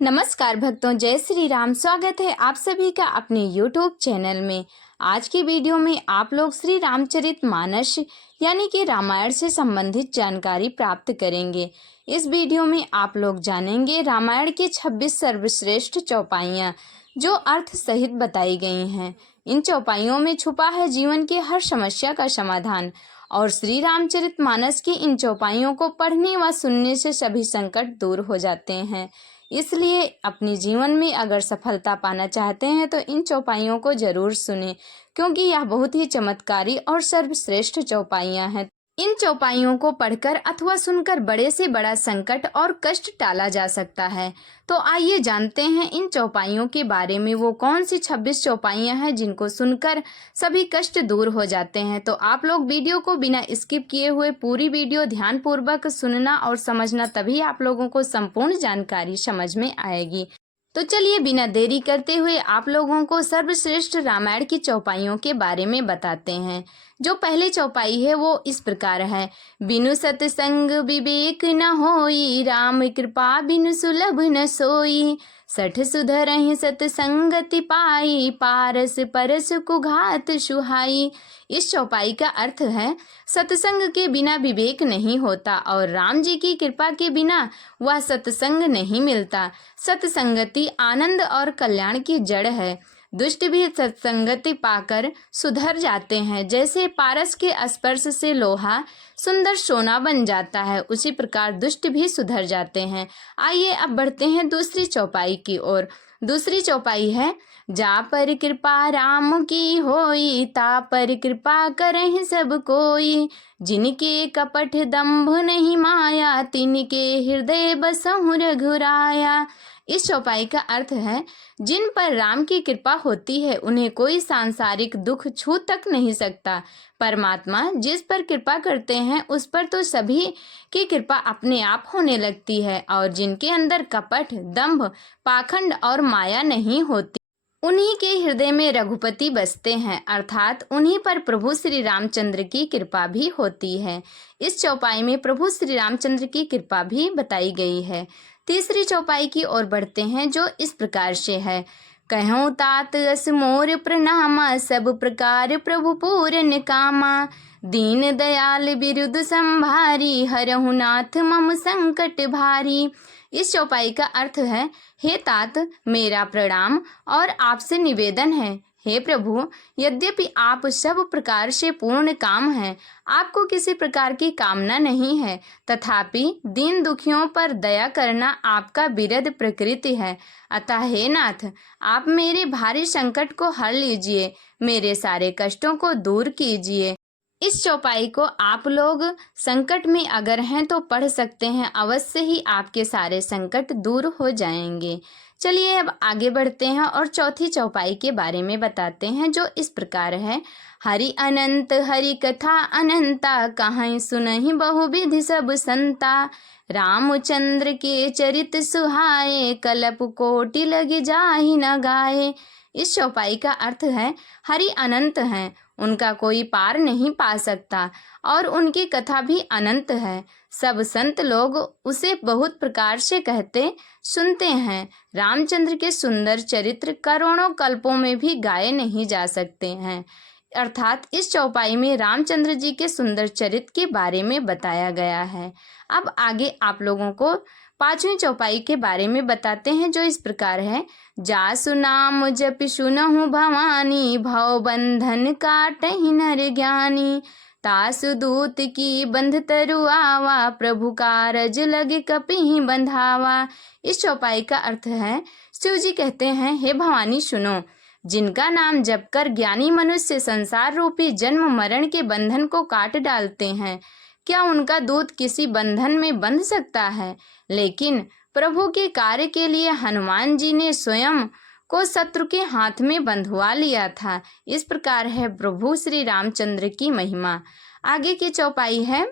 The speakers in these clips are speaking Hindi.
नमस्कार भक्तों, जय श्री राम। स्वागत है आप सभी का अपने YouTube चैनल में। आज की वीडियो में आप लोग श्री रामचरितमानस यानी कि रामायण से संबंधित जानकारी प्राप्त करेंगे। इस वीडियो में आप लोग जानेंगे रामायण के 26 सर्वश्रेष्ठ चौपाइयाँ जो अर्थ सहित बताई गई हैं। इन चौपाइयों में छुपा है जीवन की हर समस्या का समाधान और श्री रामचरितमानस की इन चौपाइयों को पढ़ने व सुनने से सभी संकट दूर हो जाते हैं। इसलिए अपने जीवन में अगर सफलता पाना चाहते हैं तो इन चौपाइयों को जरूर सुनें, क्योंकि यह बहुत ही चमत्कारी और सर्वश्रेष्ठ चौपाइयाँ हैं। इन चौपाइयों को पढ़कर अथवा सुनकर बड़े से बड़ा संकट और कष्ट टाला जा सकता है। तो आइए जानते हैं इन चौपाइयों के बारे में। वो कौन सी 26 चौपाइयाँ हैं जिनको सुनकर सभी कष्ट दूर हो जाते हैं। तो आप लोग वीडियो को बिना स्किप किए हुए पूरी वीडियो ध्यानपूर्वक सुनना और समझना, तभी आप लोगों को संपूर्ण जानकारी समझ में आएगी। तो चलिए बिना देरी करते हुए आप लोगों को सर्वश्रेष्ठ रामायण की चौपाइयों के बारे में बताते हैं। जो पहले चौपाई है वो इस प्रकार है। बिनु सतसंग विवेक न होई, राम कृपा बिनु सुलभ न सोई। सठ सुधरहि सतसंगति पाई, पारस परस कुघात सुहाई। इस चौपाई का अर्थ है, सत्संग के बिना विवेक नहीं होता और राम जी की कृपा के बिना वह सत्संग नहीं मिलता। सत्संगति आनंद और कल्याण की जड़ है। दुष्ट भी सत्संगति पाकर सुधर जाते हैं। जैसे पारस के स्पर्श से लोहा सुंदर सोना बन जाता है, उसी प्रकार दुष्ट भी सुधर जाते हैं। आइए अब बढ़ते हैं दूसरी चौपाई की ओर। दूसरी चौपाई है, जा पर कृपा राम की होई, ता पर कृपा करहि सब कोई। जिनके कपट दंभ नहीं माया, तिनके हृदय बसहु रघुराया। इस चौपाई का अर्थ है, जिन पर राम की कृपा होती है उन्हें कोई सांसारिक दुख छू तक नहीं सकता। परमात्मा जिस पर कृपा करते हैं उस पर तो सभी की कृपा अपने आप होने लगती है, और जिनके अंदर कपट, दंभ, पाखंड और माया नहीं होती, उन्हीं के हृदय में रघुपति बसते हैं, अर्थात उन्हीं पर प्रभु श्री रामचंद्र की कृपा भी होती है। इस चौपाई में प्रभु श्री रामचंद्र की कृपा भी बताई गई है। तीसरी चौपाई की ओर बढ़ते हैं, जो इस प्रकार से है। कहूँ तात अस मोर प्रणामा, सब प्रकार प्रभु पूरन कामा। दीन दयाल बिरुद संभारी, हरहु नाथ मम संकट भारी। इस चौपाई का अर्थ है, हे तात, मेरा प्रणाम और आपसे निवेदन है। हे प्रभु, यद्यपि आप सब प्रकार से पूर्ण काम हैं, आपको किसी प्रकार की कामना नहीं है, तथापि दीन दुखियों पर दया करना आपका विरध प्रकृति है। अतः हे नाथ, आप मेरे भारी संकट को हर लीजिए, मेरे सारे कष्टों को दूर कीजिए। इस चौपाई को आप लोग संकट में अगर हैं तो पढ़ सकते हैं, अवश्य ही आपके सारे संकट दूर हो जाएंगे। चलिए अब आगे बढ़ते हैं और चौथी चौपाई के बारे में बताते हैं, जो इस प्रकार है। हरि अनंत हरि कथा अनंता, कहीं सुनहि बहुविधि सब संता। रामचंद्र के चरित सुहाए, कलप कोटि लग जाहि न गाए। इस चौपाई का अर्थ है, हरि अनंत हैं, उनका कोई पार नहीं पा सकता और उनकी कथा भी अनंत है। सब संत लोग उसे बहुत प्रकार से कहते सुनते हैं। रामचंद्र के सुंदर चरित्र करोड़ों कल्पों में भी गाए नहीं जा सकते हैं। अर्थात इस चौपाई में रामचंद्र जी के सुंदर चरित्र के बारे में बताया गया है। अब आगे आप लोगों को पांचवी चौपाई के बारे में बताते हैं, जो इस प्रकार है। जासु नाम जपि सुनहु भवानी, भव बंधन काटहि नर ज्ञानी। तासु दूत की बंध तरु आवा, प्रभु कारज लगे कपिहि बंधावा। इस चौपाई का अर्थ है, शिव जी कहते हैं, हे भवानी सुनो, जिनका नाम जपकर ज्ञानी मनुष्य संसार रूपी जन्म मरण के बंधन को काट डालते हैं, क्या उनका दूत किसी बंधन में बंध सकता है। लेकिन प्रभु के कार्य के लिए हनुमान जी ने स्वयं को शत्रु के हाथ में बंधवा लिया था। इस प्रकार है प्रभु श्री रामचंद्र की महिमा। आगे की चौपाई है,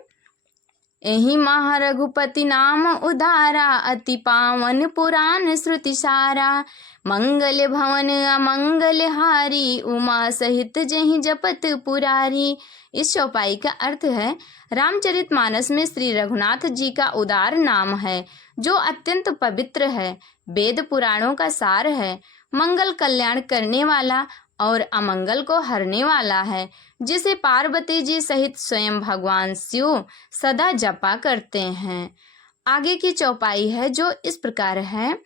एहि महा रघुपति नाम उदारा, अति पावन पुराण श्रुति सारा। मंगल भवन अमंगल हारी, उमा सहित जेहि जपत पुरारी। इस चौपाई का अर्थ है, रामचरितमानस में श्री रघुनाथ जी का उदार नाम है जो अत्यंत पवित्र है, वेद पुराणों का सार है, मंगल कल्याण करने वाला और अमंगल को हरने वाला है, जिसे पार्वती जी सहित स्वयं भगवान शिव सदा जपा करते हैं। आगे की चौपाई है जो इस प्रकार है।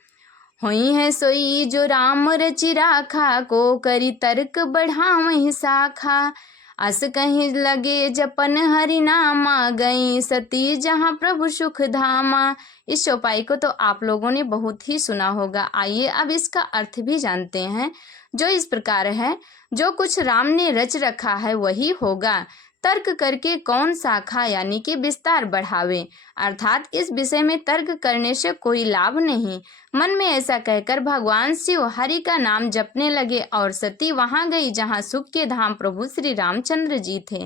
हुई है सोई जो राम रचि राखा, को करी तर्क बढ़ावहि शाखा। अस कहीं लगे जपन हरि नामा, गई सती जहाँ प्रभु सुख धामा। इस चौपाई को तो आप लोगों ने बहुत ही सुना होगा। आइए अब इसका अर्थ भी जानते हैं, जो इस प्रकार है। जो कुछ राम ने रच रखा है वही होगा, तर्क करके कौन शाखा यानी कि विस्तार बढ़ावे, अर्थात इस विषय में तर्क करने से कोई लाभ नहीं। मन में ऐसा कहकर भगवान शिव हरि का नाम जपने लगे और सती वहां गई जहां सुख के धाम प्रभु श्री रामचंद्र जी थे।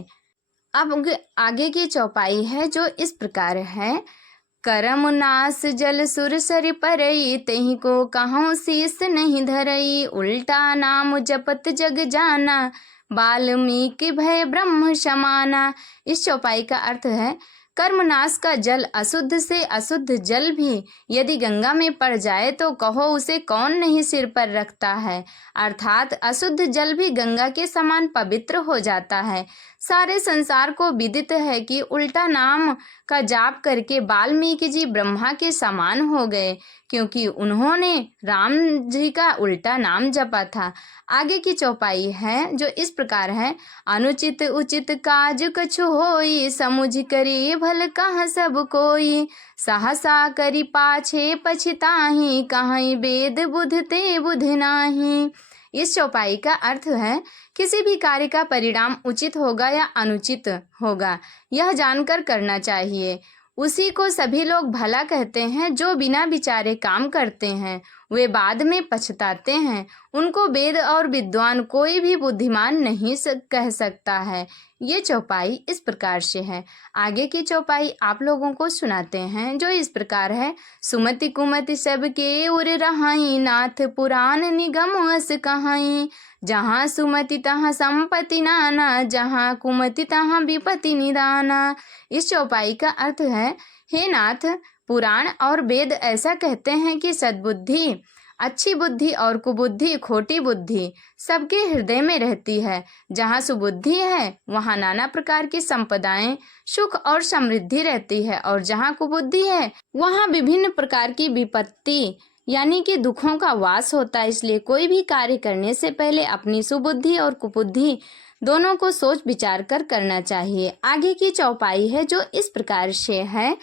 अब आगे की चौपाई है जो इस प्रकार है। करम नास जल सुर सर परई, तेहि को कहूँ शीस नहीं धरई। उल्टा नाम जपत जग जाना, वाल्मीकि भय ब्रह्म समाना। इस चौपाई का अर्थ है, कर्मनाश का जल अशुद्ध से अशुद्ध जल भी यदि गंगा में पड़ जाए तो कहो उसे कौन नहीं सिर पर रखता है, अर्थात अशुद्ध जल भी गंगा के समान पवित्र हो जाता है। सारे संसार को विदित है कि उल्टा नाम का जाप करके वाल्मीकि जी ब्रह्मा के समान हो गए, क्योंकि उन्होंने राम जी का उल्टा नाम जपा था। आगे की चौपाई है जो इस प्रकार है। अनुचित उचित काज कछु होई, समुझ करी भल कहाँ सब कोई। सहसा करी पाछे पछताही, कहीं वेद बुध ते बुध नाही। इस चौपाई का अर्थ है, किसी भी कार्य का परिणाम उचित होगा या अनुचित होगा यह जानकर करना चाहिए। उसी को सभी लोग भला कहते हैं। जो बिना विचारे काम करते हैं वे बाद में पछताते हैं। उनको वेद और विद्वान कोई भी बुद्धिमान नहीं कह सकता है। ये चौपाई इस प्रकार से है। आगे की चौपाई आप लोगों को सुनाते हैं जो इस प्रकार है। सुमति कुमति सबके उर रहाई, नाथ पुराण निगम अस कहाई। जहाँ सुमति तहाँ संपत्ति नाना, जहाँ कुमति तहाँ विपत्ति निदाना। इस चौपाई का अर्थ है, हे नाथ, पुराण और वेद ऐसा कहते हैं कि सद्बुद्धि, अच्छी बुद्धि और कुबुद्धि, खोटी बुद्धि सबके हृदय में रहती है। जहाँ सुबुद्धि है वहाँ नाना प्रकार की संपदाएं, सुख और समृद्धि रहती है, और जहाँ कुबुद्धि है वहाँ विभिन्न प्रकार की विपत्ति यानी कि दुखों का वास होता है। इसलिए कोई भी कार्य करने से पहले अपनी सुबुद्धि और कुबुद्धि दोनों को सोच विचार कर करना चाहिए। आगे की चौपाई है जो इस प्रकार से है।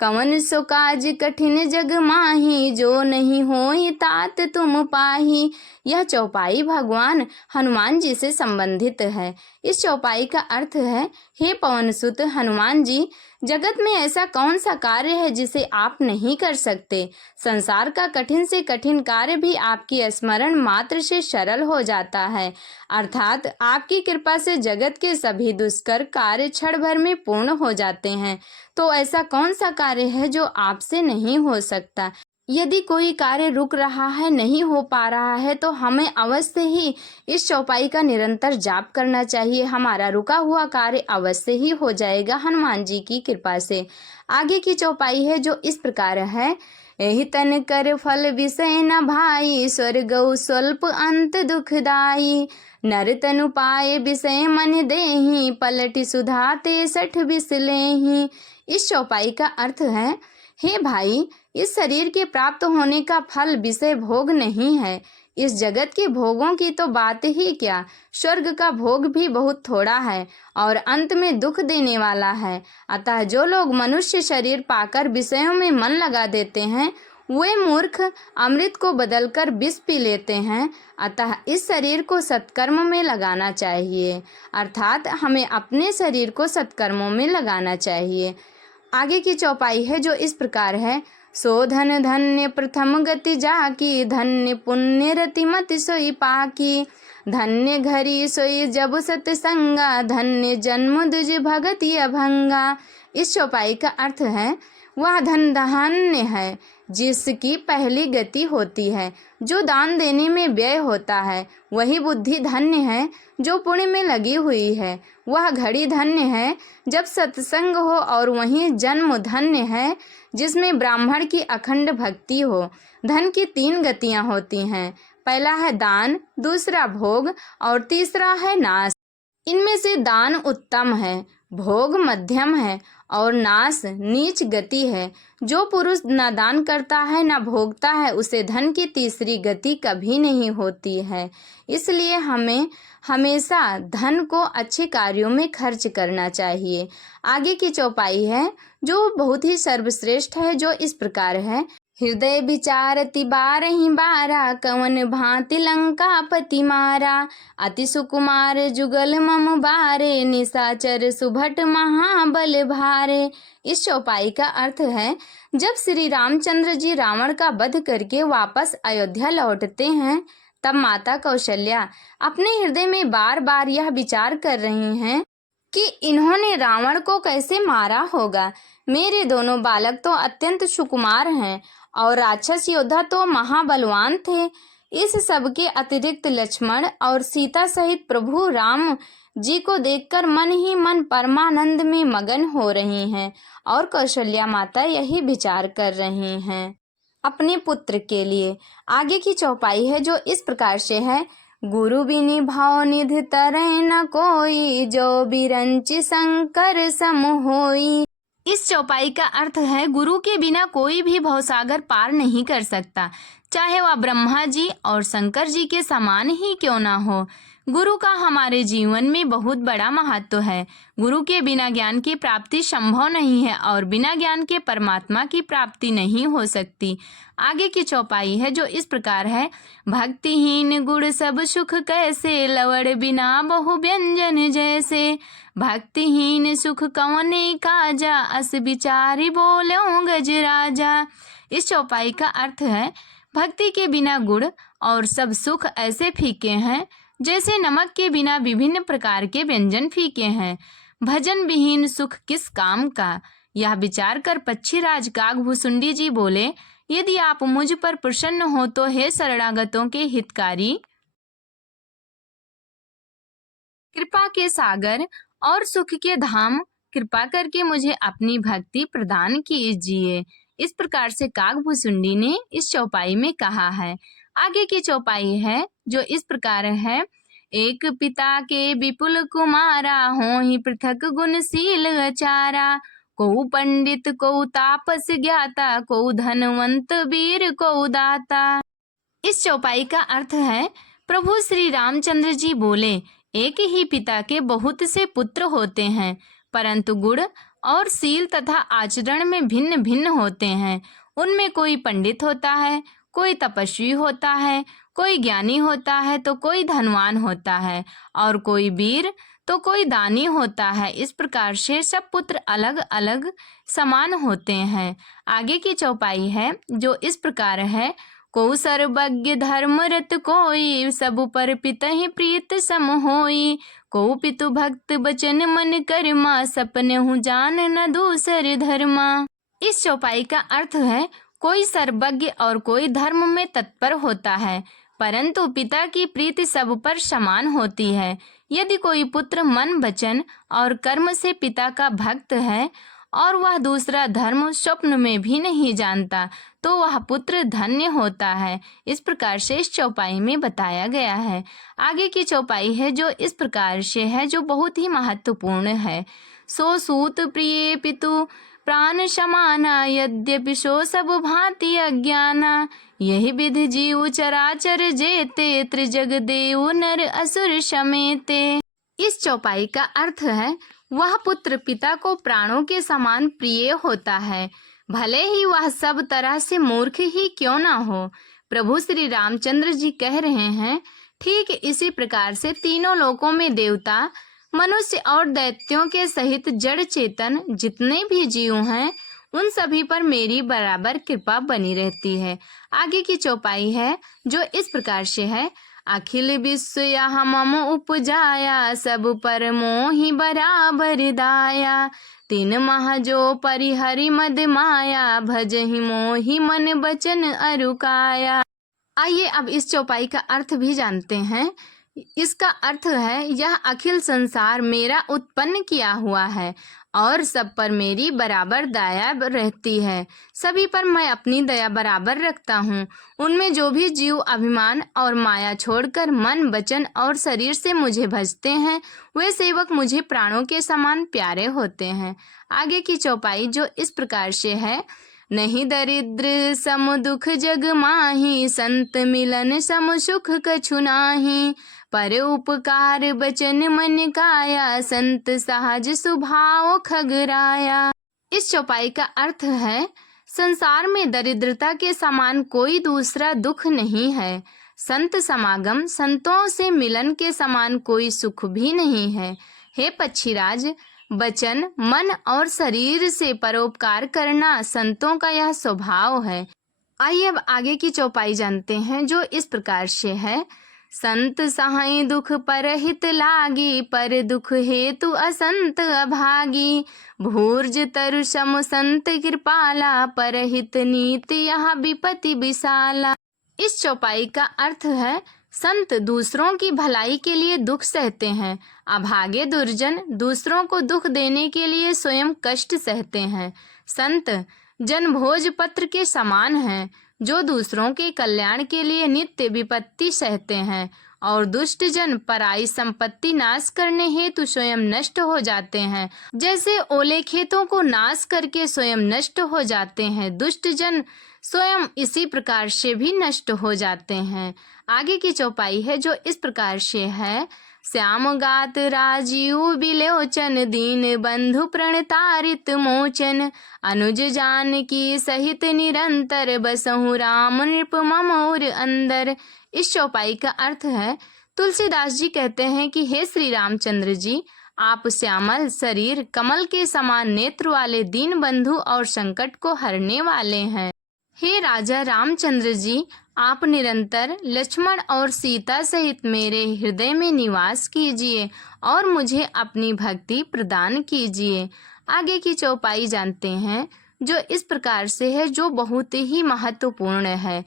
कवन सो काज कठिन जग माही, जो नहीं होई तात तुम पाही। यह चौपाई भगवान हनुमान जी से संबंधित है। इस चौपाई का अर्थ है, हे पवन सुत हनुमान जी, जगत में ऐसा कौन सा कार्य है जिसे आप नहीं कर सकते। संसार का कठिन से कठिन कार्य भी आपकी स्मरण मात्र से सरल हो जाता है, अर्थात आपकी कृपा से जगत के सभी दुष्कर कार्य क्षण भर में पूर्ण हो जाते हैं। तो ऐसा कौन सा कार्य है जो आपसे नहीं हो सकता। यदि कोई कार्य रुक रहा है, नहीं हो पा रहा है, तो हमें अवश्य ही इस चौपाई का निरंतर जाप करना चाहिए। हमारा रुका हुआ कार्य अवश्य ही हो जाएगा हनुमान जी की कृपा से। आगे की चौपाई है जो इस प्रकार है। एहि तन कर फल विषय न भाई, स्वर्ग स्वल्प अंत दुखदाई। नर तनु पाए विषय मन देहि, पलटि सुधा ते सठ बिसलेहि। इस चौपाई का अर्थ है, हे भाई, इस शरीर के प्राप्त होने का फल विषय भोग नहीं है। इस जगत के भोगों की तो बात ही क्या, स्वर्ग का भोग भी बहुत थोड़ा है और अंत में दुख देने वाला है। अतः जो लोग मनुष्य शरीर पाकर विषयों में मन लगा देते हैं वे मूर्ख अमृत को बदलकर विष पी लेते हैं। अतः इस शरीर को सत्कर्म में लगाना चाहिए, अर्थात हमें अपने शरीर को सत्कर्मों में लगाना चाहिए। आगे की चौपाई है जो इस प्रकार है। सो धन धन्य प्रथम गति जाकी, धन्य पुण्य रति मति सोई पाकी। धन्य घरी सोई जब सतसंगा, धन्य जन्म दुज भगति अभंगा। इस चौपाई का अर्थ है वह धन धन्य है जिसकी पहली गति होती है, जो दान देने में व्यय होता है। वही बुद्धि धन्य है जो पुण्य में लगी हुई है। वह घड़ी धन्य है जब सत्संग हो, और वही जन्म धन्य है जिसमें ब्राह्मण की अखंड भक्ति हो। धन की 3 गतियाँ होती हैं। पहला है दान, दूसरा भोग और तीसरा है नाश। इनमें से दान उत्तम है, भोग मध्यम है और नाश नीच गति है। जो पुरुष न दान करता है न भोगता है, उसे धन की तीसरी गति कभी नहीं होती है। इसलिए हमें हमेशा धन को अच्छे कार्यों में खर्च करना चाहिए। आगे की चौपाई है जो बहुत ही सर्वश्रेष्ठ है, जो इस प्रकार है। हृदय विचारति बारहि बारा, कवन भांति लंकापति मारा। अति सुकुमार जुगल मम बारे, निशाचर सुभट महाबल भारे। इस चौपाई का अर्थ है जब श्री रामचंद्र जी रावण का वध करके वापस अयोध्या लौटते हैं, तब माता कौशल्या अपने हृदय में बार बार यह विचार कर रही हैं कि इन्होंने रावण को कैसे मारा होगा। मेरे दोनों बालक तो अत्यंत सुकुमार हैं और राक्षस योद्धा तो महाबलवान थे। इस सब के अतिरिक्त लक्ष्मण और सीता सहित प्रभु राम जी को देखकर मन ही मन परमानंद में मगन हो रही हैं, और कौशल्या माता यही विचार कर रही हैं अपने पुत्र के लिए। आगे की चौपाई है जो इस प्रकार से है। गुरु बिनि भाव निधि तरह न कोई, जो बिरंचि शंकर सम होई। इस चौपाई का अर्थ है गुरु के बिना कोई भी भवसागर पार नहीं कर सकता, चाहे वह ब्रह्मा जी और शंकर जी के समान ही क्यों ना हो। गुरु का हमारे जीवन में बहुत बड़ा महत्व है। गुरु के बिना ज्ञान की प्राप्ति संभव नहीं है और बिना ज्ञान के परमात्मा की प्राप्ति नहीं हो सकती। आगे की चौपाई है जो इस प्रकार है। भक्तिहीन गुण सब सुख कैसे, लवड़ बिना बहु व्यंजन जैसे। भक्तिहीन सुख कौने काजा, अस विचारी बोलो गजराजा। इस चौपाई का अर्थ है भक्ति के बिना गुण और सब सुख ऐसे फीके हैं जैसे नमक के बिना विभिन्न प्रकार के व्यंजन फीके हैं। भजन विहीन सुख किस काम का, यह विचार कर पक्षीराज कागभूसुंडी जी बोले, यदि आप मुझ पर प्रसन्न हो तो हे शरणागतों के हितकारी, कृपा के सागर और सुख के धाम, कृपा करके मुझे अपनी भक्ति प्रदान कीजिए। इस प्रकार से कागभूसुंडी ने इस चौपाई में कहा है। आगे की चौपाई है जो इस प्रकार है। एक पिता के विपुल कुमारा, होहि पृथक गुणशील अचारा। को पंडित को तापस ज्ञाता, को धनवंत वीर को दाता। इस चौपाई का अर्थ है प्रभु श्री रामचंद्र जी बोले, एक ही पिता के बहुत से पुत्र होते हैं, परंतु गुण और शील तथा आचरण में भिन्न भिन्न होते हैं। उनमें कोई पंडित होता है, कोई तपस्वी होता है, कोई ज्ञानी होता है तो कोई धनवान होता है, और कोई वीर तो कोई दानी होता है। इस प्रकार से सब पुत्र अलग अलग समान होते हैं। आगे की चौपाई है जो इस प्रकार है। को सर्वज्ञ धर्मरत कोई, सब पर पितहि प्रीत सम होई। को पितु भक्त बचन मन कर्मा, सपने हूँ जान न दूसर धर्मा। इस चौपाई का अर्थ है कोई सर्वज्ञ और कोई धर्म में तत्पर होता है, परंतु पिता की प्रीति सब पर समान होती है। यदि कोई पुत्र मन वचन और कर्म से पिता का भक्त है और वह दूसरा धर्म स्वप्न में भी नहीं जानता, तो वह पुत्र धन्य होता है। इस प्रकार से इस चौपाई में बताया गया है। आगे की चौपाई है जो इस प्रकार से है, जो बहुत ही महत्वपूर्ण है। सो सूत प्रिय पितु प्राण समाना, यद्यपि सो सब भांति अज्ञाना। यही विधि जीव चराचर जेते, त्रिजग देव नर असुर समेते। इस चौपाई का अर्थ है वह पुत्र पिता को प्राणों के समान प्रिय होता है, भले ही वह सब तरह से मूर्ख ही क्यों ना हो। प्रभु श्री रामचंद्र जी कह रहे हैं, ठीक इसी प्रकार से तीनों लोकों में देवता, मनुष्य और दैत्यों के सहित जड़ चेतन जितने भी जीव हैं, उन सभी पर मेरी बराबर कृपा बनी रहती है। आगे की चौपाई है जो इस प्रकार से है। अखिल विश्व यह मम उपजाया, सब पर मोहि बराबर दाया। तीन माह जो परिहरि मद माया, भजहि मोहि मन बचन अरुकाया। आइए अब इस चौपाई का अर्थ भी जानते हैं। इसका अर्थ है, यह अखिल संसार मेरा उत्पन्न किया हुआ है और सब पर मेरी बराबर दया रहती है। सभी पर मैं अपनी दया बराबर रखता हूँ। उनमें जो भी जीव अभिमान और माया छोड़कर मन, वचन और शरीर से मुझे भजते हैं, वे सेवक मुझे प्राणों के समान प्यारे होते हैं। आगे की चौपाई जो इस प्रकार से है। नहीं दरिद्र सम दुख जग माही, संत मिलन सम सुख कछु नाहि। पर उपकार बचन मन काया, संत सहज स्वभाव खगराया। इस चौपाई का अर्थ है, संसार में दरिद्रता के समान कोई दूसरा दुख नहीं है। संत समागम, संतों से मिलन के समान कोई सुख भी नहीं है। हे पक्षीराज, वचन, मन और शरीर से परोपकार करना संतों का यह स्वभाव है। आइए अब आगे की चौपाई जानते हैं जो इस प्रकार से है। संत सहाय दुख परहित लागी, पर दुख हेतु असंत अभागी। भूर्ज तरु सम संत कृपाला, परहित नीति यह विपति विशाला। इस चौपाई का अर्थ है, संत दूसरों की भलाई के लिए दुख सहते हैं। अभागे दुर्जन दूसरों को दुख देने के लिए स्वयं कष्ट सहते हैं। संत जन भोजपत्र के समान हैं, जो दूसरों के कल्याण के लिए नित्य विपत्ति सहते हैं। और दुष्ट जन पराई संपत्ति नाश करने हेतु स्वयं नष्ट हो जाते हैं। जैसे ओले खेतों को नाश करके स्वयं नष्ट हो जाते हैं, दुष्ट जन स्वयं इसी प्रकार से भी नष्ट हो जाते हैं। आगे की चौपाई है जो इस प्रकार से है। श्याम गात राजीव बिलोचन, दीन बंधु प्रणतारित मोचन। अनुज जान की सहित निरंतर, बसहु राम नृप ममोर अंदर। इस चौपाई का अर्थ है, तुलसीदास जी कहते हैं कि हे श्री रामचंद्र जी, आप श्यामल शरीर, कमल के समान नेत्र वाले दीन बंधु और संकट को हरने वाले हैं। हे राजा रामचंद्र जी, आप निरंतर लक्ष्मण और सीता सहित मेरे हृदय में निवास कीजिए और मुझे अपनी भक्ति प्रदान कीजिए। आगे की चौपाई जानते हैं जो इस प्रकार से है, जो बहुत ही महत्वपूर्ण है।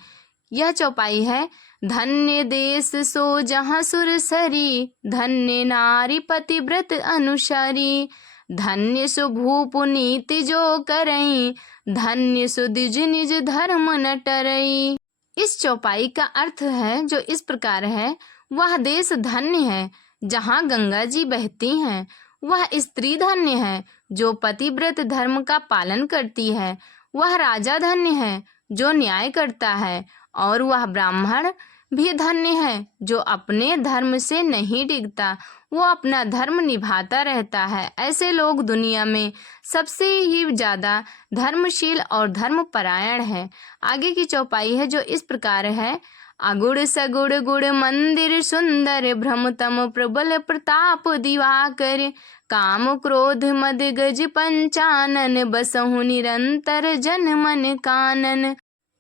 यह चौपाई है। धन्य देश सो जहाँ सुर सरी, धन्य नारी पतिव्रत अनुसारी। धन्य सो भूप नीति जो करई, धन्य सो द्विज निज धर्म न टरई। इस चौपाई का अर्थ है जो इस प्रकार है। वह देश धन्य है जहाँ गंगा जी बहती हैं। वह स्त्री धन्य है जो पतिव्रत धर्म का पालन करती है। वह राजा धन्य है जो न्याय करता है। और वह ब्राह्मण भी धन्य है जो अपने धर्म से नहीं डिगता, वो अपना धर्म निभाता रहता है। ऐसे लोग दुनिया में सबसे ही ज्यादा धर्मशील और धर्मपरायण है। आगे की चौपाई है जो इस प्रकार है। अगुड़ सगुड़ गुड़ मंदिर सुंदर, भ्रमतम प्रबल प्रताप दिवाकर। काम क्रोध मद गज पंचानन, बसहु निरंतर जन मन कानन।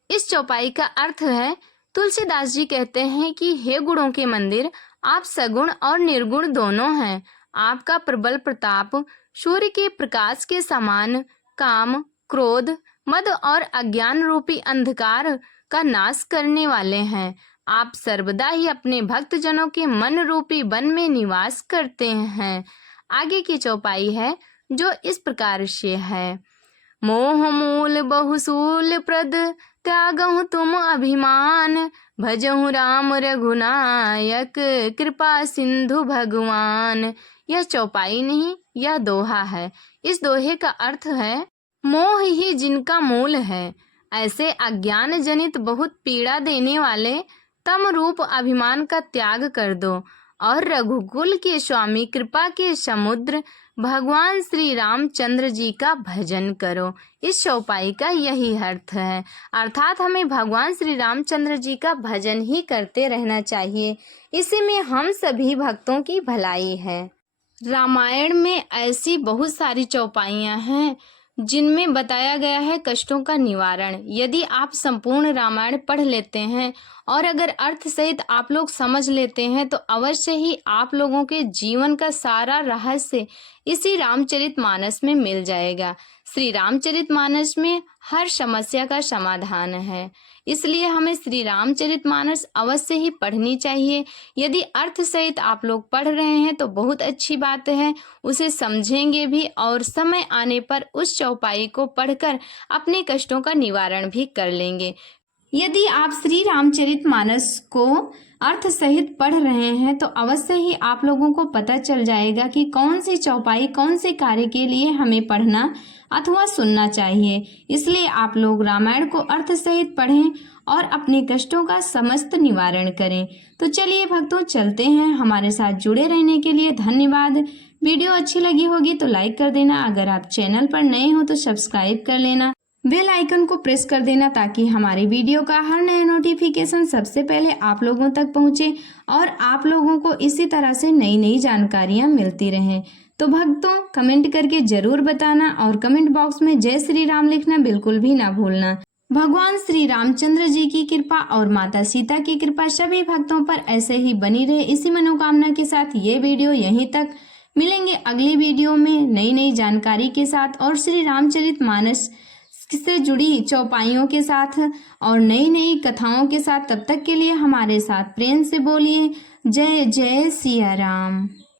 इस चौपाई का अर्थ है, तुलसीदास जी कहते हैं कि हे गुणों के मंदिर, आप सगुण और निर्गुण दोनों हैं। आपका प्रबल प्रताप सूर्य के प्रकाश के समान काम, क्रोध, मद और अज्ञान रूपी अंधकार का नाश करने वाले हैं। आप सर्वदा ही अपने भक्त जनों के मन रूपी वन में निवास करते हैं। आगे की चौपाई है जो इस प्रकार से है। मोह मूल बहुसूल प्रद, त्यागहु तुम अभिमान। भजहु राम रघुनायक, कृपा सिंधु भगवान। यह चौपाई नहीं, यह दोहा है। इस दोहे का अर्थ है, मोह ही जिनका मूल है, ऐसे अज्ञान जनित बहुत पीड़ा देने वाले तम रूप अभिमान का त्याग कर दो और रघुकुल के स्वामी, कृपा के समुद्र भगवान श्री रामचंद्र जी का भजन करो। इस चौपाई का यही अर्थ है। अर्थात हमें भगवान श्री रामचंद्र जी का भजन ही करते रहना चाहिए। इसी में हम सभी भक्तों की भलाई है। रामायण में ऐसी बहुत सारी चौपाइयाँ हैं जिनमें बताया गया है कष्टों का निवारण। यदि आप संपूर्ण रामायण पढ़ लेते हैं और अगर अर्थ सहित आप लोग समझ लेते हैं तो अवश्य ही आप लोगों के जीवन का सारा रहस्य इसी रामचरितमानस में मिल जाएगा। श्री रामचरितमानस में हर समस्या का समाधान है, इसलिए हमें श्री रामचरितमानस अवश्य ही पढ़नी चाहिए। यदि अर्थ सहित आप लोग पढ़ रहे हैं तो बहुत अच्छी बात है, उसे समझेंगे भी और समय आने पर उस चौपाई को पढ़कर अपने कष्टों का निवारण भी कर लेंगे। यदि आप श्री रामचरितमानस को अर्थ सहित पढ़ रहे हैं तो अवश्य ही आप लोगों को पता चल जाएगा कि कौन सी चौपाई कौन से कार्य के लिए हमें पढ़ना अथवा सुनना चाहिए। इसलिए आप लोग रामायण को अर्थ सहित पढ़ें और अपने कष्टों का समस्त निवारण करें। तो चलिए भक्तों, चलते हैं। हमारे साथ जुड़े रहने के लिए धन्यवाद। वीडियो अच्छी लगी होगी तो लाइक कर देना। अगर आप चैनल पर नए हो तो सब्सक्राइब कर लेना, बेल आइकन को प्रेस कर देना ताकि हमारी वीडियो का हर नया नोटिफिकेशन सबसे पहले आप लोगों तक पहुंचे और आप लोगों को इसी तरह से नई नई जानकारियां मिलती रहें। तो भक्तों, कमेंट करके जरूर बताना और कमेंट बॉक्स में जय श्री राम लिखना बिल्कुल भी ना भूलना। भगवान श्री रामचंद्र जी की कृपा और माता सीता की कृपा सभी भक्तों पर ऐसे ही बनी रहे, इसी मनोकामना के साथ ये वीडियो यहीं तक। मिलेंगे अगली वीडियो में नई नई जानकारी के साथ और श्री रामचरितमानस से जुड़ी चौपाइयों के साथ और नई नई कथाओं के साथ। तब तक के लिए हमारे साथ प्रेम से बोलिए जय जय सिया राम।